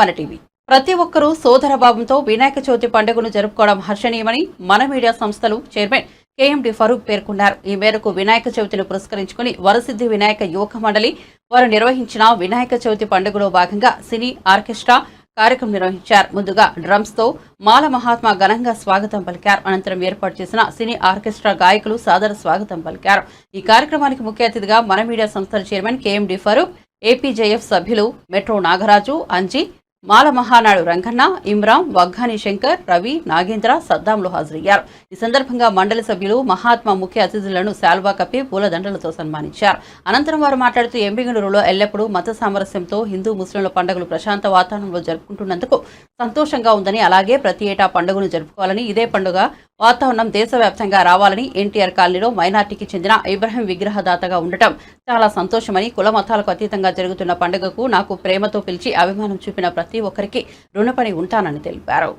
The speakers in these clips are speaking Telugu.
మన టీవీ. ప్రతి ఒక్కరూ సోదర భావంతో వినాయక చవితి పండుగను జరుపుకోవడం హర్షణీయమని మన మీడియా సంస్థలు చైర్మన్ కేఎండి ఫరూక్ పేర్కొన్నారు. ఈ మేరకు వినాయక చవితిని పురస్కరించుకుని వరసిద్ధి వినాయక యువక మండలి వారు నిర్వహించిన వినాయక చవితి పండుగలో భాగంగా సినీ ఆర్కెస్ట్రా కార్యక్రమం నిర్వహించారు. ముందుగా డ్రమ్స్ తో మాల మహాత్మా ఘనంగా స్వాగతం పలికారు. అనంతరం ఏర్పాటు చేసిన సినీ ఆర్కెస్ట్రా గాయకులు సాదర స్వాగతం పలికారు. ఈ కార్యక్రమానికి ముఖ్య అతిథిగా మన మీడియా సంస్థల చైర్మన్ కేఎండి ఫరూక్, ఏపీజేఎఫ్ సభ్యులు మెట్రో నాగరాజు, అంజీ, మాల మహానాడు రంగన్న, ఇమ్రాం, వగ్గాని శంకర్, రవి, నాగేంద్ర, సద్దాంలు హాజరయ్యారు. ఈ సందర్భంగా మండలి సభ్యులు మహాత్మా ముఖ్య అతిథులను శాల్వా కప్పి పూలదండలతో సన్మానించారు. అనంతరం వారు మాట్లాడుతూ ఎంబిగనూరులో ఎల్లప్పుడూ మత సామరస్యంతో హిందూ ముస్లింల పండుగలు ప్రశాంత వాతావరణంలో జరుపుకుంటున్నందుకు సంతోషంగా ఉందని, అలాగే ప్రతి ఏటా పండుగను జరుపుకోవాలని, ఇదే పండుగ వాతావరణం దేశవ్యాప్తంగా రావాలని, ఎన్టీఆర్ కాలనీలో మైనార్టీకి చెందిన ఇబ్రహీం విగ్రహదాతగా ఉండటం చాలా సంతోషమని, కుల మతాలకు అతీతంగా జరుగుతున్న పండుగకు నాకు ప్రేమతో పిలిచి అభిమానం చూపిన ప్రతి ఒక్కరికి రుణపడి ఉంటానని తెలిపారు.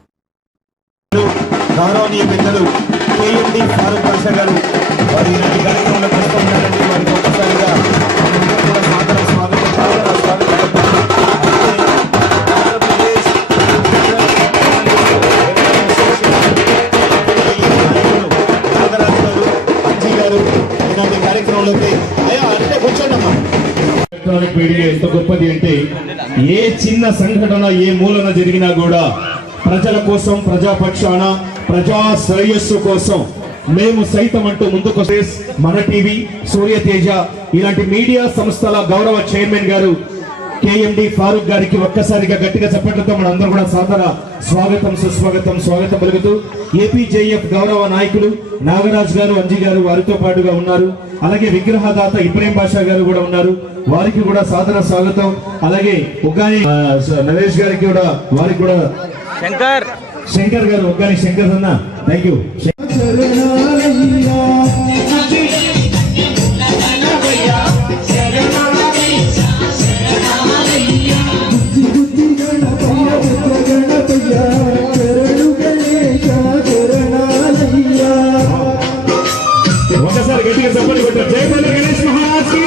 ఎలక్ట్రానిక్ మీడియా ఎంత గొప్పది అంటే ఏ చిన్న సంఘటన ఏ మూలన జరిగినా కూడా ప్రజల కోసం, ప్రజాపక్షాన, ప్రజా శ్రేయస్సు కోసం మేము సైతం అంటూ ముందుకు మన టీవీ, సూర్యతేజ ఇలాంటి మీడియా సంస్థల గౌరవ చైర్మన్ గారు కేఎండి ఫారూక్ గారికి ఒక్కసారిగా గట్టిగా చప్పట్లతో మనందరూ కూడా సాదర స్వాగతం, సుస్వాగతం, స్వాగతం పలుకుతూ ఏపీజేఎఫ్ గౌరవ నాయకులు నాగరాజ్ గారు, అంజీ గారు వారితో పాటుగా ఉన్నారు. అలాగే విగ్రహదాత ఇబ్రహీం బాషా గారు కూడా ఉన్నారు, వారికి కూడా సాదర స్వాగతం. అలాగే ఉగ్గాని నరేష్ గారికి కూడా, వారికి కూడా శంకర్ గారు, ఉగ్గాని శంకర్ అన్న, థ్యాంక్ యూ. ఒకసారి గట్టిగా చెప్పండి కొట్టారు. జై బోలో గణేష్ మహారాజ్ కి.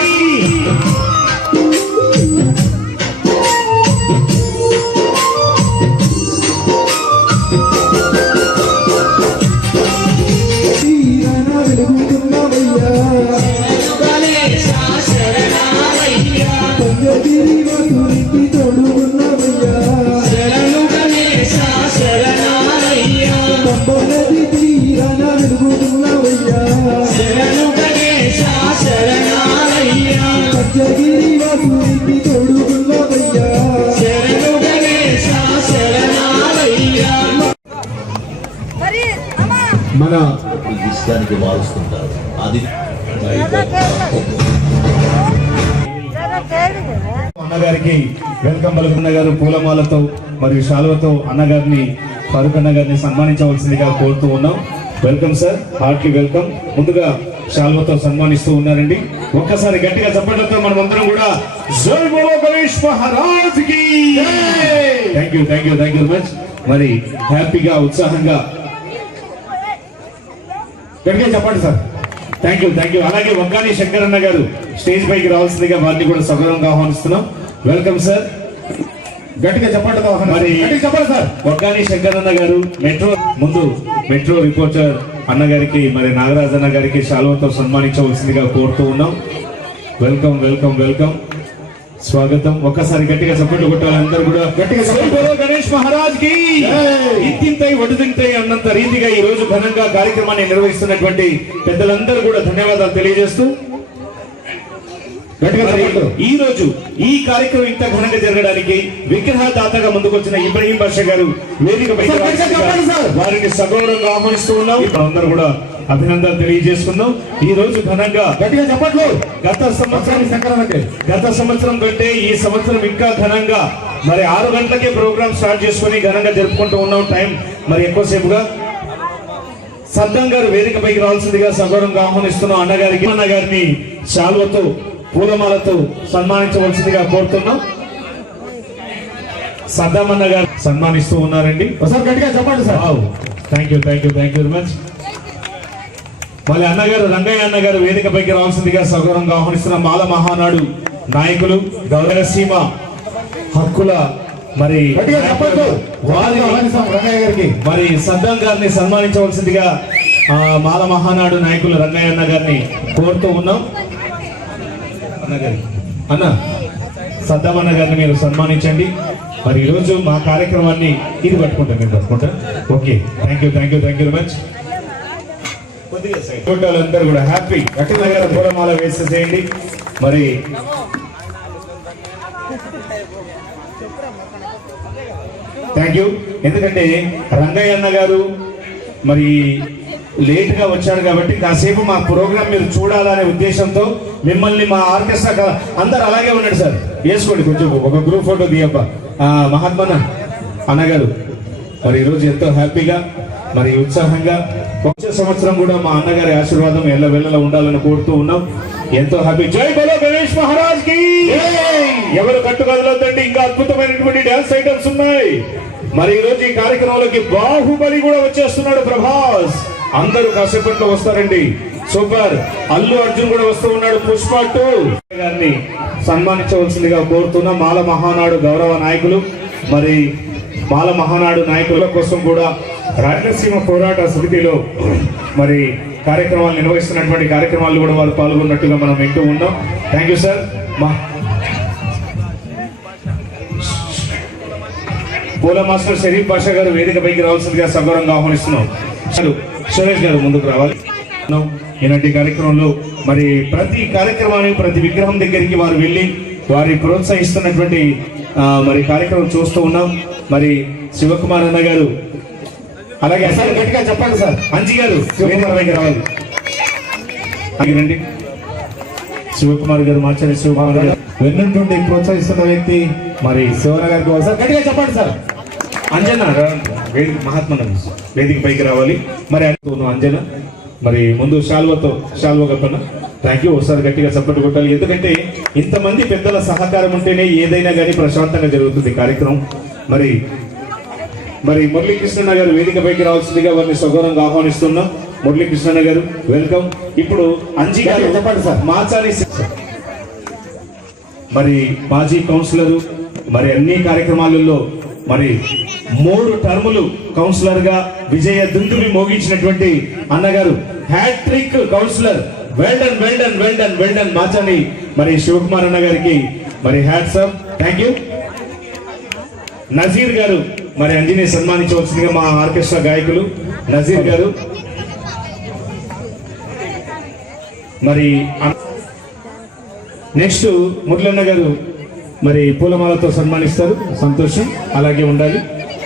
మన విషయానికి మారుస్తుంటారు. అది అన్నగారికి వెల్కమ్ పలుకున్న గారు పూలమాలతో మరియు శాలువతో అన్నగారిని, ఫరూక్ అన్న గారిని సన్మానించవలసిందిగా కోరుతూ ఉన్నాం. Welcome sir, heartly welcome. ముందుగా శాలువతో సన్మానిస్తూ ఉన్నారండి. ఒక్కసారి గట్టిగా చప్పట్లతో మనం అందరం కూడా జై బోలో గణేష్ మహారాజ్ కి. Thank you, thank you, thank you much. మరి హ్యాపీగా, ఉత్సాహంగా గట్టిగా చెప్పండి sir. Thank you, thank you. అలాగే వగ్గాని శంకర్ అన్న గారు స్టేజ్ పైకి రావాల్సిందిగా వారిని కూడా సగౌరవంగా ఆహ్వానిస్తున్నాం. Welcome sir. గట్టిగా చెప్పండి మరి చెప్పండి సార్. వగ్గాని శంకర్ అన్న గారు మెట్రో రిపోర్టర్ అన్న గారికి, మరి నాగరాజ్ అన్న గారికి శాలువతో సన్మానించవలసిందిగా కోరుతూ ఉన్నాం. వెల్కమ్, వెల్కమ్, వెల్కమ్, స్వాగతం. ఒక్కసారి గట్టిగా చప్పట్లు కొట్టాలి అందరూ కూడా. గట్టిగా గణేష్ మహారాజ్ కి. ఇంతింతై వడుదింతై అన్నంత రీతిగా ఈ రోజు ఘనంగా కార్యక్రమాన్ని నిర్వహిస్తున్నటువంటి పెద్దలందరూ కూడా ధన్యవాదాలు తెలియజేస్తూ, ఈ రోజు ఈ కార్యక్రమం ఇంత ఘనంగా జరగడానికి విగ్రహదాతగా ముందుకొచ్చిన ఇబ్రహీం బాషా గారు వేదికపై వారిని సగౌరవంగా ఆహ్వానిస్తూ ఉన్నాం. అందరూ కూడా అభినందనలు తెలియజేసుకున్నాం. ఈ రోజు ఘనంగా గట్టిగా చెప్పట్లు. గత సంవత్సరం కంటే ఈ సంవత్సరం ఇంకా ఘనంగా మరి 6 గంటలకే ప్రోగ్రామ్ స్టార్ట్ చేసుకుని ఘనంగా జరుపుకుంటూ ఉన్నాం. టైం మరి ఎక్కువసేపుగా. సద్దాం గారు వేదికపైకి రావాల్సిందిగా సగౌరవంగా ఆహ్వానిస్తున్నాం. అన్నగారిని శాలువతో, పూలమాలతో సన్మానించవలసిందిగా కోరుతున్నాం. సద్దాం అన్న గారు సన్మానిస్తూ ఉన్నారండి. ఒకసారి గట్టిగా చెప్పండి sir. Thank you, thank you, thank you very much. మళ్ళీ అన్నగారు, రంగయ్య అన్నగారు వేదికపైకి రావాల్సిందిగా సగౌరవంగా ఆహ్వానిస్తున్న మాల మహానాడు నాయకులు, గౌరవ సీమ హక్కుల మరి రంగయ్య గారికి మరి సద్దాం గారిని సన్మానించవలసిందిగా మాల మహానాడు నాయకులు రంగయ్య అన్న గారిని కోరుతూ ఉన్నాం. అన్న సద్దాం అన్న గారిని మీరు సన్మానించండి. మరి ఈరోజు మా కార్యక్రమాన్ని ఇది పట్టుకుంటాం, మీరు పట్టుకుంటా. Okay, thank you very much. అందరూ కూడా హ్యాపీ గట్టిగా గారు పూలమాల వేసేసేయండి. మరి థ్యాంక్ యూ. ఎందుకంటే రంగయ్య అన్న గారు మరి లేట్ గా వచ్చాడు కాబట్టి కాసేపు మా ప్రోగ్రామ్ మీరు చూడాలనే ఉద్దేశంతో మిమ్మల్ని మా ఆర్కెస్ట్రా అందరు అలాగే ఉన్నాడు సార్. వేసుకోండి కొంచెం ఒక గ్రూప్ ఫోటో తీయప్ప. మహాత్మన్న అన్నగారు మరి ఈరోజు ఎంతో హ్యాపీగా మరి ఉత్సాహంగా వచ్చే సంవత్సరం కూడా మా అన్నగారి ఆశీర్వాదం ఎల్లవెల్లలా ఉండాలని కోరుతూ ఉన్నాం. ఎంతో హ్యాపీ. జై బలో గణేష్ మహారాజ్ కి. ఎవరు కట్టుకదలొద్దండి, ఇంకా అద్భుతమైనటువంటి డాన్స్ ఐటమ్స్ ఉన్నాయి. మరి ఈ రోజు ఈ కార్యక్రమంలోకి బాహుబలి కూడా వచ్చేస్తున్నాడు ప్రభాస్. అందరూ కాసేపట్లో వస్తారండి. సూపర్. అల్లు అర్జున్ కూడా వస్తూ ఉన్నాడు. పుష్ప 2 గారిని సన్మానించవలసిందిగా కోరుతున్నా. మాల మహానాడు గౌరవ నాయకులు మరి మాల మహానాడు నాయకుల కోసం కూడా రాయలసీమ పోరాట సమితిలో మరి కార్యక్రమాలు నిర్వహిస్తున్నటువంటి కార్యక్రమాలు కూడా వారు పాల్గొన్నట్టుగా మనం వింటూ ఉన్నాం. Thank you sir. పూల మాస్టర్ షరీఫ్ బాషా గారు వేదికపైకి రావాల్సిందిగా సగౌరవంగా ఆహ్వానిస్తున్నాం. సురేష్ గారు ముందుకు రావాలి. ఈనాటి కార్యక్రమంలో మరి ప్రతి కార్యక్రమానికి ప్రతి విగ్రహం దగ్గరికి వారు వెళ్ళి వారి ప్రోత్సహిస్తున్నటువంటి మరి కార్యక్రమం చూస్తూ ఉన్నాం. మరి శివకుమార్ అన్న గారు, అలాగే గట్టిగా చెప్పండి సార్, అంజి గారు వేదికపైకి రావాలి. రండి. శివకుమార్ గారు, మాచారి శివకుమార్ గారు వెన్నుంటుండి ప్రోత్సహిస్తున్న వ్యక్తి మరి శివన్న గారికి సార్ గట్టిగా చెప్పండి సార్. అంజన మహాత్మ వేదిక పైకి రావాలి. మరి అంజన మరి ముందు శాల్వ కప్పన. Thank you. ఒకసారి గట్టిగా సపోర్ట్ కొట్టాలి. ఎందుకంటే ఇంతమంది పెద్దల సహకారం ఉంటేనే ఏదైనా కానీ ప్రశాంతంగా జరుగుతుంది కార్యక్రమం. మరి మురళీకృష్ణ గారు వేదిక పైకి రావాల్సిందిగా వారిని సగౌరవంగా ఆహ్వానిస్తున్నాం. మురళీకృష్ణ గారు వెల్కమ్. ఇప్పుడు అంజీ గారు చెప్పండి సార్. మాచారి మరి మాజీ కౌన్సిలరు, మరి అన్ని కార్యక్రమాలలో మరి 3 టర్ములు కౌన్సిలర్ గా విజయ దుందుబి మోగించినటువంటి అన్నగారు, హ్యాట్రిక్ కౌన్సిలర్. వెల్డన్ మాచాని మరి శివకుమార్ అన్న గారికి మరి hats off. Thank you. Nazeer గారు మరి అంజనీ సన్మానించవలసిందిగా మా ఆర్కెస్ట్రా గాయకులు నజీర్ గారు. మరి నెక్స్ట్ మురళన్న గారు మరి పూలమాలతో సన్మానిస్తారు. సంతోషం, అలాగే ఉండాలి.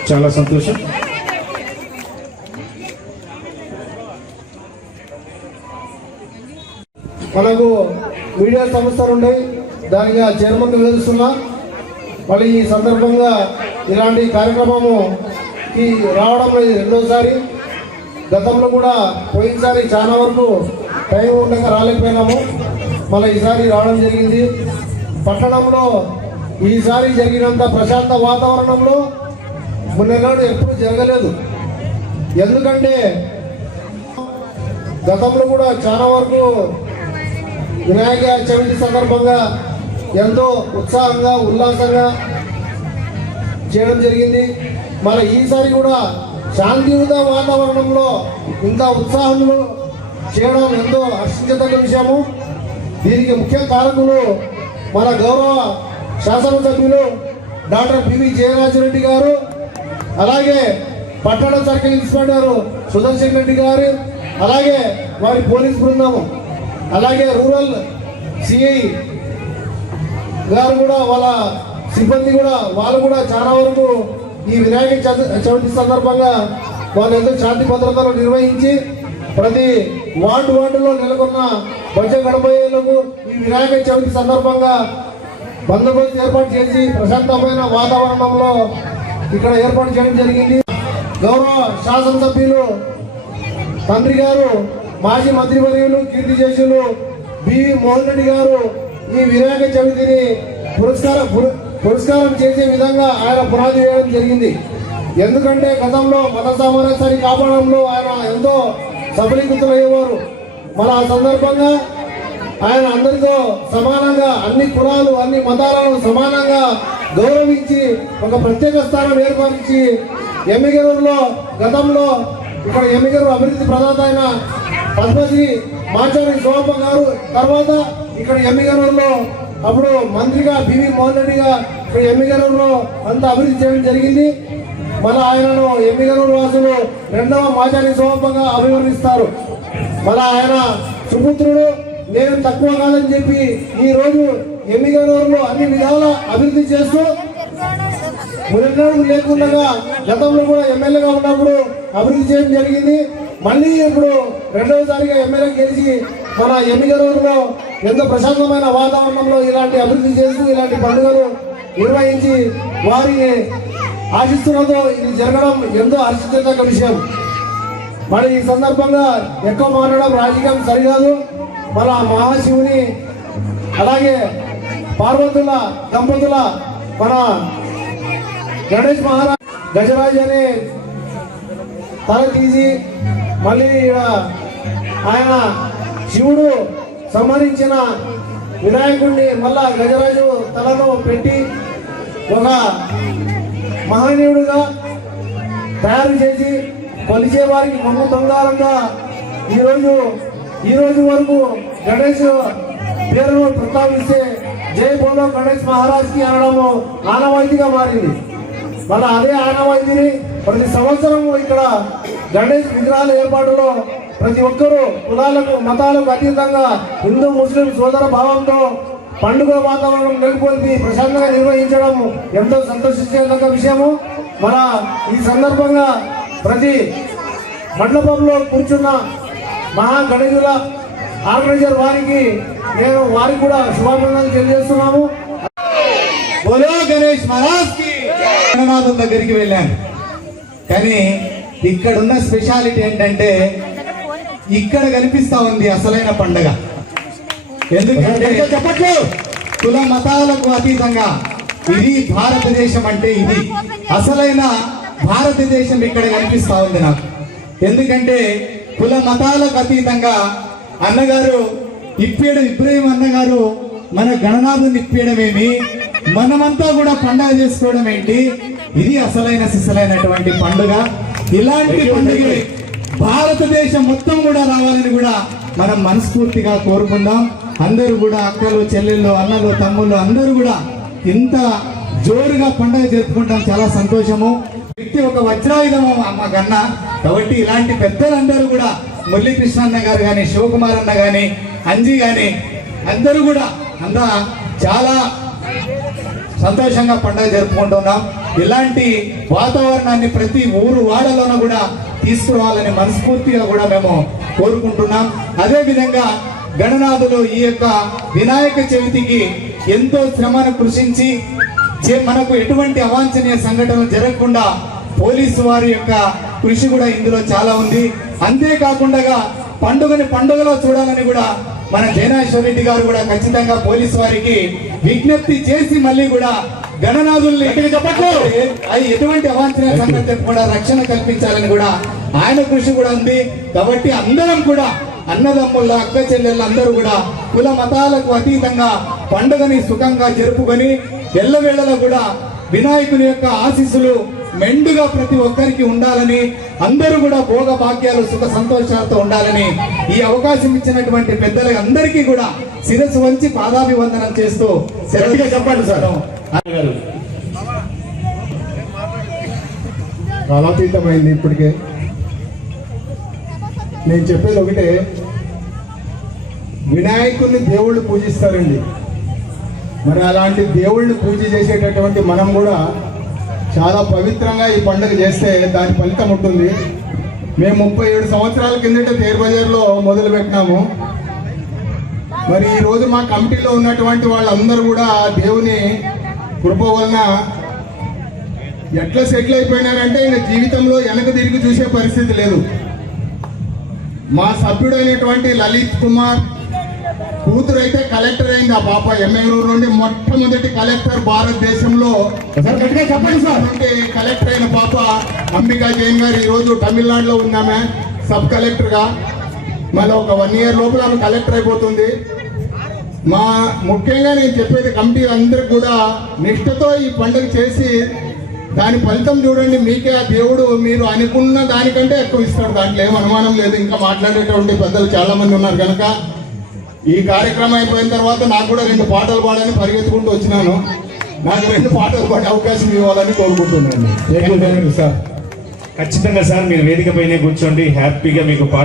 చాలా సంతోషం. మనకు మీడియా సంస్థలు ఉన్నాయి, దానికి చైర్మన్ వివరిస్తున్నా. మళ్ళీ ఈ సందర్భంగా ఇలాంటి కార్యక్రమముకి రావడం రెండోసారి. గతంలో కూడా పోయినసారి చాలా వరకు టైం ఉండక రాలేకపోయినాము. మళ్ళీ ఈసారి రావడం జరిగింది. పట్టణంలో ఈసారి జరిగినంత ప్రశాంత వాతావరణంలో మొన్ననాడు ఎప్పుడు జరగలేదు. ఎందుకంటే గతంలో కూడా చాలా వరకు వినాయక చవితి సందర్భంగా ఎంతో ఉత్సాహంగా ఉల్లాసంగా చేయడం జరిగింది. మన ఈసారి కూడా శాంతియుత వాతావరణంలో ఇంత ఉత్సాహంలో చేయడం ఎంతో హర్షించదగ్గ విషయము. దీనికి ముఖ్య కారకులు మన గౌరవ శాసనసభ్యులు డాక్టర్ పివి జయరాజరెడ్డి గారు, అలాగే పట్టణ సర్కిల్ ఇన్స్పెక్టర్ సుదర్శన్ రెడ్డి గారు, అలాగే వారి పోలీస్ బృందము, అలాగే రూరల్ సిఐ గారు కూడా వాళ్ళ సిబ్బంది కూడా వాళ్ళు కూడా చాలా వరకు ఈ వినాయక చవితి సందర్భంగా వాళ్ళు ఎంతో శాంతి భద్రతలు నిర్వహించి ప్రతి వార్డులో నెలకొన్న పంచ గణపయ్యలకు ఈ వినాయక చవితి సందర్భంగా బందోబస్తు ఏర్పాటు చేసి ప్రశాంతమైన వాతావరణంలో ఇక్కడ ఏర్పాటు చేయడం జరిగింది. గౌరవ శాసనసభ్యులు తండ్రి గారు, మాజీ మంత్రివర్యులు కీర్తిశేషులు బివి మోహన్ రెడ్డి గారు ఈ వినాయక చవితిని పురస్కారం చేసే విధంగా ఆయన పునాది వేయడం జరిగింది. ఎందుకంటే గతంలో మత సామరస్యాన్ని కాపాడంలో ఆయన ఎంతో సఫలీకృతులయ్యేవారు. మన ఆ సందర్భంగా ఆయన అందరితో సమానంగా అన్ని కులాలు అన్ని మతాలను సమానంగా గౌరవించి ఒక ప్రత్యేక స్థానం ఏర్పరిచి ఎమ్మిగనూరులో గతంలో ఇక్కడ ఎమ్మిగనూరు అభివృద్ధి ప్రదాత అయిన పద్మశ్రీ మాచారి శోభ గారు తర్వాత ఇక్కడ ఎమ్మిగనూరులో అప్పుడు మంత్రిగా బివి మోహన్ రెడ్డిగా ఇక్కడ ఎమ్మిగనూరులో అంతా అభివృద్ధి చేయడం జరిగింది. మళ్ళీ ఆయనను ఎమ్మిగనూరు వాసులు రెండవ మాచారి శోభగా అభివర్ణిస్తారు. మళ్ళీ ఆయన సుపుత్రుడు నేను తక్కువ కాదని చెప్పి ఈ రోజు ఎమ్మిగనూరులో అన్ని విధాల అభివృద్ధి చేస్తూ మురళి లేకుండా గతంలో కూడా ఎమ్మెల్యేగా ఉన్నప్పుడు అభివృద్ధి చేయడం జరిగింది. మళ్ళీ ఇప్పుడు రెండవసారిగా ఎమ్మెల్యే గెలిచి మన ఎమ్మిగనూరులో ఎంతో ప్రశాంతమైన వాతావరణంలో ఇలాంటి అభివృద్ధి చేస్తూ ఇలాంటి పండుగలు నిర్వహించి వారిని ఆశిస్తున్నదో ఇది జరగడం ఎంతో హర్షించదగ్గ విషయం. మరి ఈ సందర్భంగా ఎక్కువ మాట్లాడడం రాజకీయం సరికాదు. మన మహాశివుని అలాగే పార్వతుల దంపతుల మన గణేష్ మహారాజ్ గజరాజ్ అనే తల తీసి మళ్ళీ ఆయన శివుడు సంహరించిన వినాయకుడిని మళ్ళా గజరాజు తలను పెట్టి ఒక మహనీయుడుగా తయారు చేసి కొలిచే వారికి మొమ్మ బంగారంగా ఈ రోజు వరకు గణేష్ పేరును ప్రస్తావిస్తే జై బోలో గణేష్ మహారాజ్ కి అనడము ఆనవాయితీగా మారింది. మళ్ళీ అదే ఆనవాయితీని ప్రతి సంవత్సరం ఇక్కడ గణేష్ విగ్రహాల ఏర్పాటులో ప్రతి ఒక్కరూ కులాలకు మతాలకు అతీతంగా హిందూ ముస్లిం సోదర భావంతో పండుగ వాతావరణం నెలకొల్పి ప్రశాంతంగా నిర్వహించడం ఎంతో సంతోషించేదగ్గ విషయము. మన ఈ సందర్భంగా ప్రతి మండపంలో కూర్చున్న మహా గణేశుల ఆర్గనైజర్ వారికి కూడా శుభాభినందనలు తెలియజేస్తున్నాము. బోలో గణేష్ మహారాజ్ కి గణనాథం దగ్గరికి వెళ్ళాను. కానీ ఇక్కడున్న స్పెషాలిటీ ఏంటంటే ఇక్కడ కనిపిస్తా ఉంది అసలైన పండగ. ఎందుకంటే చెప్పట్లు కుల మతాలకు అతీతంగా ఇది భారతదేశం అంటే ఇది అసలైన భారతదేశం ఇక్కడ కనిపిస్తా ఉంది నాకు. ఎందుకంటే కుల మతాలకు అతీతంగా అన్నగారు ఇబ్రహీం అన్నగారు మన గణనాథుని ఇప్పేయడమేమి, మనమంతా కూడా పండుగ చేసుకోవడం ఏంటి, ఇది అసలైన సిసలైనటువంటి పండుగ. ఇలాంటి పండుగలు భారతదేశం మొత్తం కూడా రావాలని కూడా మనం మనస్ఫూర్తిగా కోరుకుందాం. అందరూ కూడా అక్కలు చెల్లెళ్ళు అన్నలు తమ్ముళ్ళు అందరూ కూడా ఇంత జోరుగా పండుగ జరుపుకుంటాం, చాలా సంతోషము. వ్యక్తి ఒక వజ్రాయుధము అమ్మ గన్న కాబట్టి ఇలాంటి పెద్దలందరూ కూడా మురళీకృష్ణ అన్న గారు కానీ శివకుమార్ అన్న కానీ అంజీ కానీ అందరూ కూడా అంతా చాలా సంతోషంగా పండుగ జరుపుకుంటున్నాం. ఇలాంటి వాతావరణాన్ని ప్రతి ఊరు వాడలోన కూడా తీసుకురావాలని మనస్ఫూర్తిగా కూడా మేము కోరుకుంటున్నాం. అదేవిధంగా గణనాథులు ఈ యొక్క వినాయక చవితికి ఎంతో శ్రమను కృషించి మనకు ఎటువంటి అవాంఛనీయ సంఘటనలు జరగకుండా పోలీసు వారి యొక్క కృషి కూడా ఇందులో చాలా ఉంది. అంతేకాకుండా పండుగని పండుగలో చూడాలని కూడా మన జయనాశ్వర రెడ్డి గారు కూడా ఖచ్చితంగా పోలీసు వారికి విజ్ఞప్తి చేసి మళ్ళీ కూడా గణనాథుల్ని ఎటువంటి అవాంఛనీయ సంఘటన కూడా రక్షణ కల్పించాలని కూడా ఆయన కృషి కూడా ఉంది. కాబట్టి అందరం కూడా అన్నదమ్ముళ్ళ అక్క చెల్లెళ్ళ అందరూ కూడా కుల మతాలకు అతీతంగా పండుగని సుఖంగా జరుపుకొని ఎల్లవేళలో కూడా వినాయకుని యొక్క ఆశీస్సులు మెండుగా ప్రతి ఒక్కరికి ఉండాలని, అందరూ కూడా భోగ భాగ్యాలు సుఖ సంతోషాలతో ఉండాలని ఈ అవకాశం ఇచ్చినటువంటి పెద్దలకు అందరికీ కూడా శిరస్సు వంచి పాదాభివందనం చేస్తూ చెప్పండి సార్. కాలాతీతమైంది. ఇప్పటికే నేను చెప్పేది ఒకటే, వినాయకుడిని దేవుళ్ళు పూజిస్తారండి. మరి అలాంటి దేవుళ్ళు పూజ చేసేటటువంటి మనం కూడా చాలా పవిత్రంగా ఈ పండుగ చేస్తే దాని ఫలితం ఉంటుంది. మేము 37 సంవత్సరాల కిందట తేరు బజార్లో మొదలు పెట్టినాము. మరి ఈరోజు మా కమిటీలో ఉన్నటువంటి వాళ్ళందరూ కూడా దేవుని కృప వలన ఎట్లా సెటిల్ అయిపోయినారంటే ఇంకా జీవితంలో వెనక తిరిగి చూసే పరిస్థితి లేదు. మా సభ్యుడైనటువంటి లలిత్ కుమార్ కూతురు అయితే కలెక్టర్ అయింది. ఆ పాప ఎమ్మెగనూరు నుండి మొట్టమొదటి కలెక్టర్ భారతదేశంలో నుండి కలెక్టర్ అయిన పాప అంబికా జైన్ గారు ఈరోజు తమిళనాడులో ఉందామె సబ్ కలెక్టర్గా. మళ్ళీ ఒక 1 year లోపల ఆమె కలెక్టర్ అయిపోతుంది. ముఖ్యంగా నేను చెప్పేది కమిటీ అందరికి కూడా నిష్ఠతో ఈ పండుగ చేసి దాని ఫలితం చూడండి. మీకే ఆ దేవుడు మీరు అనుకున్న దానికంటే ఎక్కువ ఇస్తాడు, దాంట్లో ఏం అనుమానం లేదు. ఇంకా మాట్లాడేటువంటి పెద్దలు చాలా మంది ఉన్నారు కనుక ఈ కార్యక్రమం అయిపోయిన తర్వాత నాకు కూడా 2 పాటలు పాడని పరిగెత్తుకుంటూ వచ్చినాను. నాకు 2 పాటలు పాడే అవకాశం ఇవ్వాలని కోరుకుంటున్నాను. ఖచ్చితంగా సార్, మీరు వేదిక పైనే కూర్చోండి, హ్యాపీగా మీకు